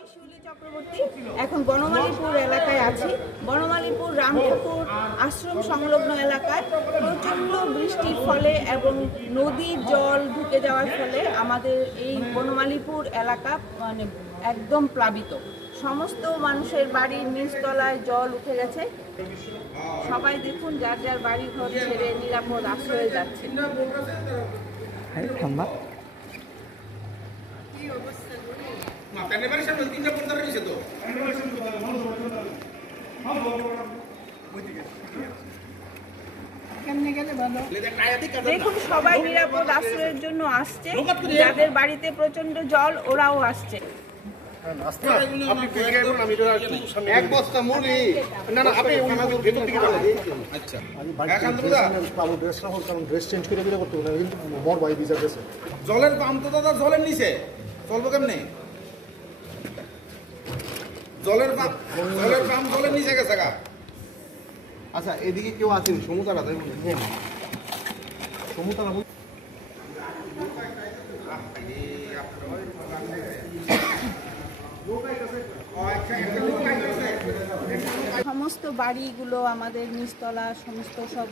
আমি শিউলি চক্রবর্তী এখন বনমালীপুর এলাকায় আছি। বনমালীপুর রাম ঠাকুর আশ্রম সংলগ্ন এলাকায় প্রচণ্ড বৃষ্টির ফলে এবং নদীর জল ঢুকে যাওয়ার ফলে আমাদের এই বনমালীপুর এলাকা একদম প্লাবিত। সমস্ত মানুষের বাড়ির নিচতলায় জল উঠে গেছে। সবাই দেখুন যার যার বাড়ি ঘর ছেড়ে নিরাপদ আশ্রয়ে যাচ্ছে। দেখুন সবাই নিরাপদ আশ্রয়ের জন্য আসছে, যাদের বাড়িতে প্রচন্ড জল ওরাও আসছে। এক বস্তা মুড়ি না না আপনি ভেতর দিকে আচ্ছা ড্রেস চেঞ্জ করে দিলে করতে হবে কিন্তু মোর ভাই ভিজা ড্রেসে জলের পাম্প তো দাদা জলের নিচে চলবো কেমনে জলের পাম্প জলের নিচে গেছে গা। আচ্ছা এদিকে কেউ আছেন সমুদ্রা তাই সমুদ্রা সমস্ত বাড়িগুলো আমাদের নিচতলা সমস্ত সব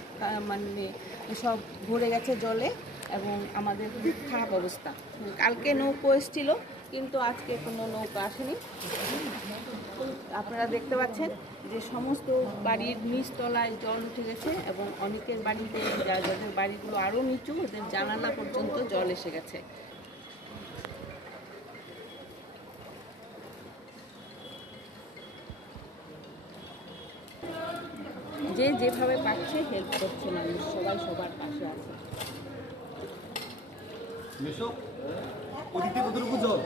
সব ভরে গেছে জলে এবং আমাদের খুব খারাপ অবস্থা। কালকে নৌকো এসেছিল কিন্তু আজকে কোনো নৌকা আসেনি। আপনারা দেখতে পাচ্ছেন যে সমস্ত বাড়ির নিচতলায় জল উঠে গেছে এবং অনেকের বাড়িতে যাদের বাড়িগুলো আরও নিচু ওদের জানালা পর্যন্ত জল এসে গেছে। যে যেভাবে পাচ্ছে হেল্প করছে মানুষ, সবাই সবার পাশে আছে। ওদিকে কতটুকু জল